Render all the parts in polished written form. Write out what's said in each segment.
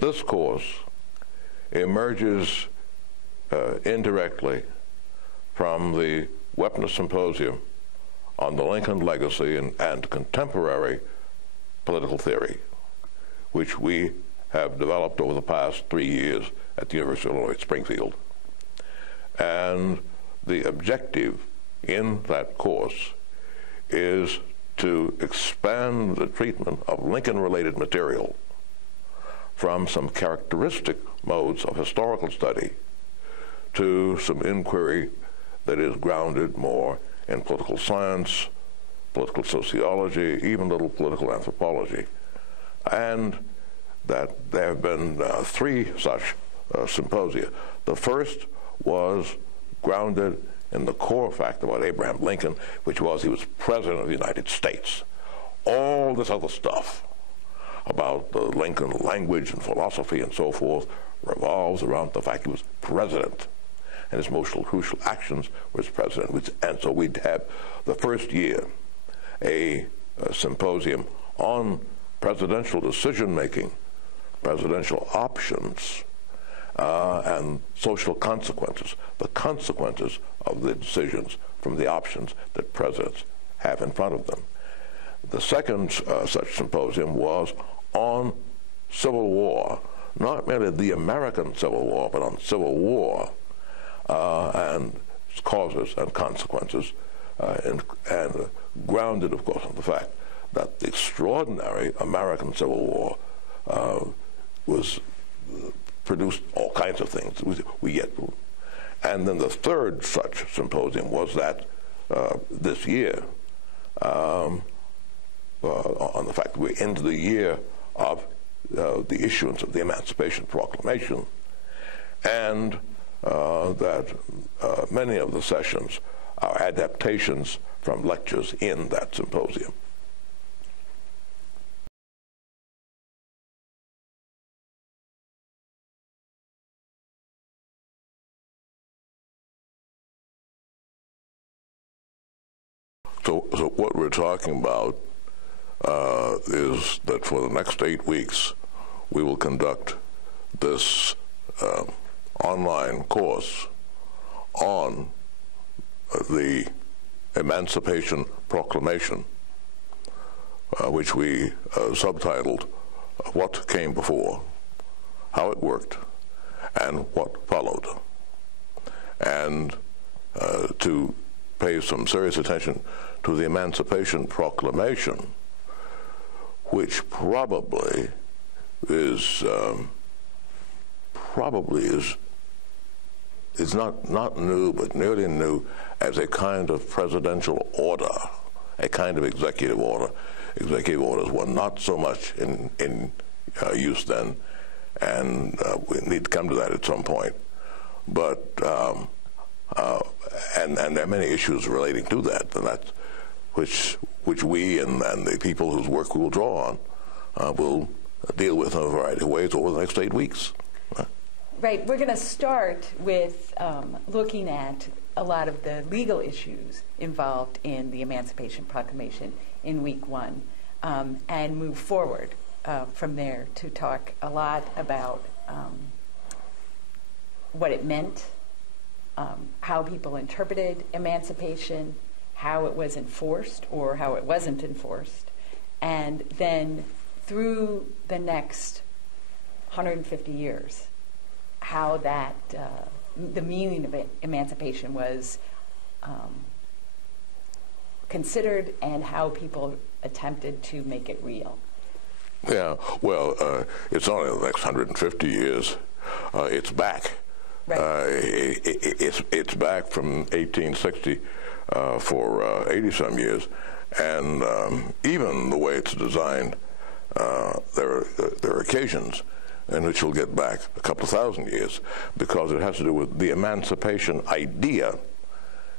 this course emerges indirectly from the Wepner Symposium on the Lincoln Legacy and Contemporary Political Theory, which we have developed over the past 3 years at the University of Illinois at Springfield. And the objective in that course is to expand the treatment of Lincoln-related material from some characteristic modes of historical study to some inquiry that is grounded more in political science, political sociology, even a little political anthropology. And that there have been 3 such symposia. The first was grounded in the core fact about Abraham Lincoln, which was he was President of the United States. All this other stuff about the Lincoln language and philosophy and so forth revolves around the fact he was President, and his most crucial actions were as President. And so we'd have the first year a symposium on presidential decision-making, presidential options, and social consequences, the consequences of the decisions from the options that presidents have in front of them. The second such symposium was on Civil War, not merely the American Civil War, but on Civil War and its causes and consequences, and grounded, of course, on the fact that the extraordinary American Civil War was produced all kinds of things we get. And then the third such symposium was that this year, on the fact that we're into the year of the issuance of the Emancipation Proclamation, and that many of the sessions are adaptations from lectures in that symposium. So what we're talking about is that for the next 8 weeks, we will conduct this online course on the Emancipation Proclamation, which we subtitled What Came Before, How It Worked, and What Followed. And to pay some serious attention to the Emancipation Proclamation, which probably is not new, but nearly new as a kind of presidential order, a kind of executive order. Executive orders were not so much in use then, and we need to come to that at some point. But and there are many issues relating to that, and that's which we and the people whose work we will draw on will deal with in a variety of ways over the next 8 weeks. Right. We're going to start with looking at a lot of the legal issues involved in the Emancipation Proclamation in week 1, and move forward from there to talk a lot about what it meant, how people interpreted emancipation, how it was enforced or how it wasn't enforced, and then through the next 150 years, how that the meaning of emancipation was considered and how people attempted to make it real. Yeah, well, it's only the next 150 years. It's back. Right. It's back from 1860 for 80-some years, and even the way it's designed, there are occasions in which you'll get back a couple of thousand years, because it has to do with the emancipation idea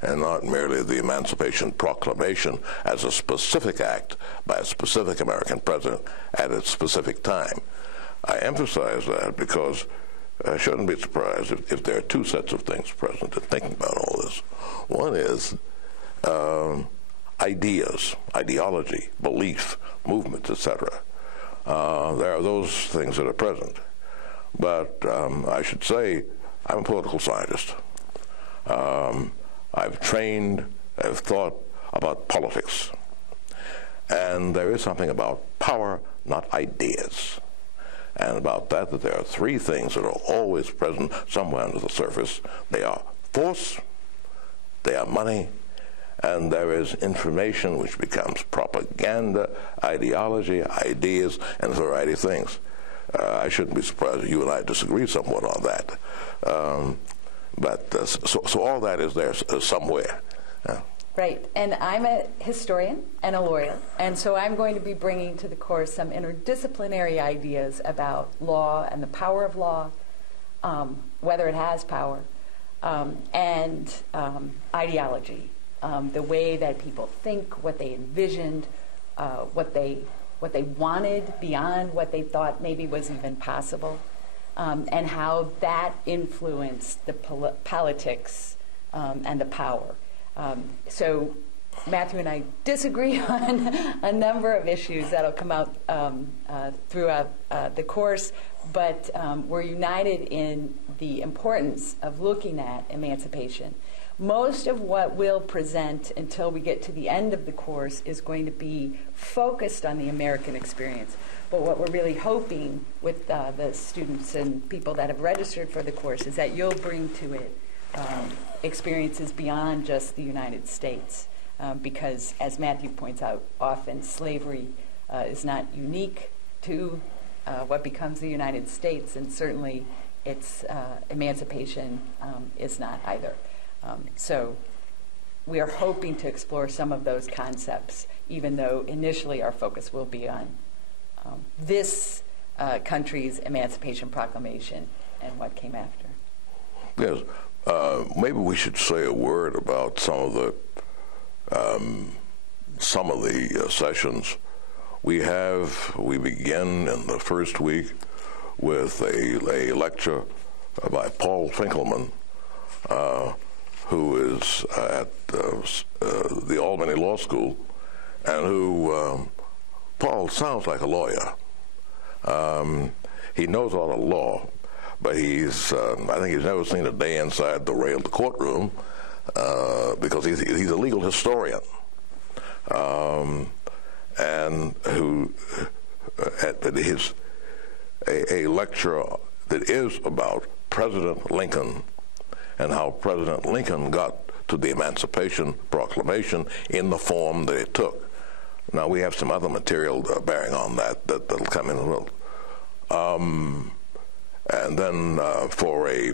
and not merely the Emancipation Proclamation as a specific act by a specific American president at a specific time. I emphasize that because I shouldn't be surprised if there are 2 sets of things present in thinking about all this. One is ideas, ideology, belief, movements, etc. There are those things that are present. But I should say I'm a political scientist. I've trained, I've thought about politics. And there is something about power, not ideas. And about that there are three things that are always present somewhere under the surface. They are force, they are money, and there is information which becomes propaganda, ideology, ideas, and a variety of things. I shouldn't be surprised if you and I disagree somewhat on that. So all that is there somewhere. Right, and I'm a historian and a lawyer, and so I'm going to be bringing to the course some interdisciplinary ideas about law and the power of law, whether it has power, and ideology, the way that people think, what they envisioned, what they wanted beyond what they thought maybe was even possible, and how that influenced the politics and the power. So Matthew and I disagree on a number of issues that'll come out throughout the course, but we're united in the importance of looking at emancipation. Most of what we'll present until we get to the end of the course is going to be focused on the American experience. But what we're really hoping with the students and people that have registered for the course is that you'll bring to it experiences beyond just the United States. Because, as Matthew points out, often slavery is not unique to what becomes the United States, and certainly its emancipation is not either. So we are hoping to explore some of those concepts, even though initially our focus will be on this country's Emancipation Proclamation and what came after. Yes. Maybe we should say a word about some of the sessions. We begin in the first week with a lecture by Paul Finkelman, who is at the Albany Law School, and who, Paul sounds like a lawyer. He knows a lot of law, but I think he's never seen a day inside the railed courtroom, because he's a legal historian, and who a lecture that is about President Lincoln and how President Lincoln got to the Emancipation Proclamation in the form that it took. Now, we have some other material bearing on that'll come in as well. And then for a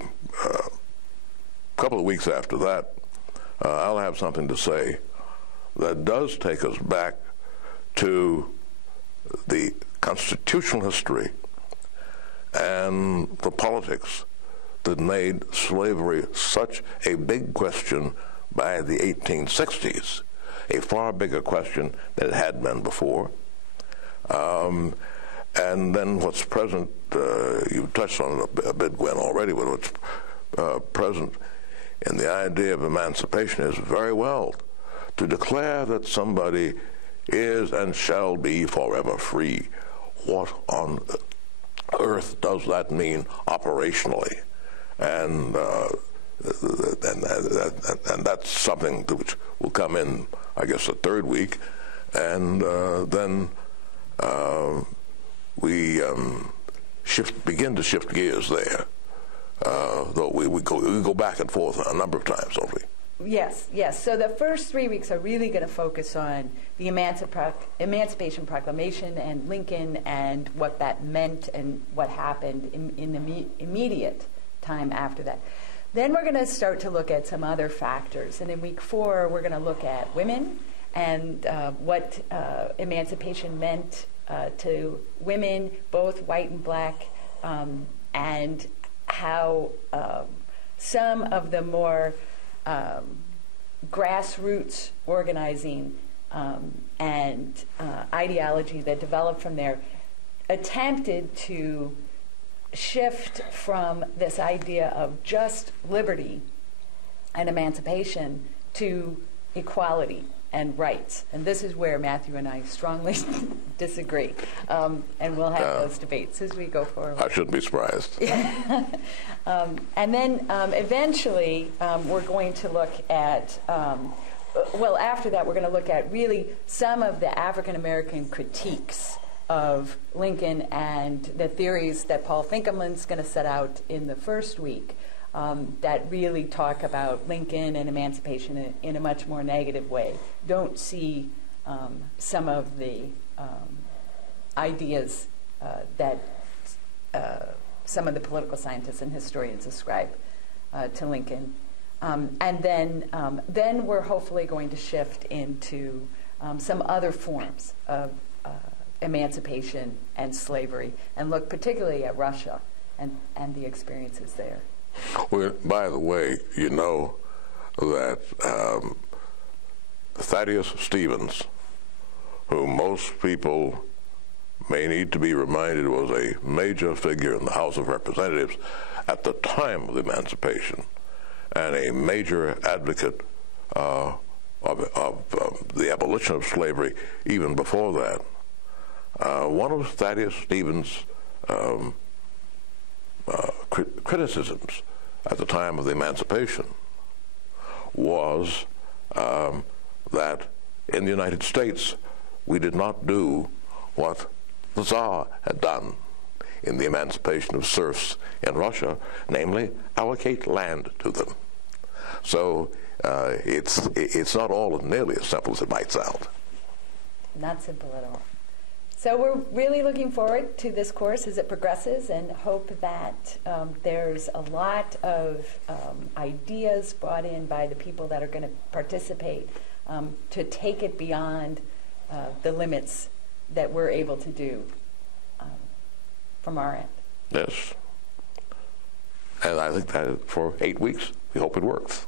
couple of weeks after that, I'll have something to say that does take us back to the constitutional history and the politics that made slavery such a big question by the 1860s, a far bigger question than it had been before. And then what's present, you touched on it a bit, Gwen, already, but what's present in the idea of emancipation is very well to declare that somebody is and shall be forever free. What on earth does that mean operationally? And that's something which will come in, I guess, the third week, and then we begin to shift gears there. Though we go back and forth a number of times, don't we? Yes. So the first 3 weeks are really going to focus on the Emancipation Proclamation and Lincoln and what that meant and what happened in the immediate time after that. Then we're going to start to look at some other factors. And in week 4, we're going to look at women and what emancipation meant to women, both white and black, and how some of the more grassroots organizing and ideology that developed from there attempted to shift from this idea of just liberty and emancipation to equality and rights. And this is where Matthew and I strongly disagree. And we'll have those debates as we go forward. I shouldn't be surprised. And then eventually we're going to look at, well, after that we're going to look at really some of the African American critiques of Lincoln and the theories that Paul Finkelman's going to set out in the first week that really talk about Lincoln and emancipation in a much more negative way. Don't see some of the ideas that some of the political scientists and historians ascribe to Lincoln. And then we're hopefully going to shift into some other forms of emancipation and slavery, and look particularly at Russia and the experiences there. Well, by the way, you know that Thaddeus Stevens, who most people may need to be reminded was a major figure in the House of Representatives at the time of the emancipation, and a major advocate of the abolition of slavery even before that. One of Thaddeus Stevens' criticisms at the time of the emancipation was that in the United States we did not do what the Tsar had done in the emancipation of serfs in Russia, namely allocate land to them. So it's not all nearly as simple as it might sound. Not simple at all. So we're really looking forward to this course as it progresses, and hope that there's a lot of ideas brought in by the people that are going to participate to take it beyond the limits that we're able to do from our end. Yes. And I think that for 8 weeks, we hope it works.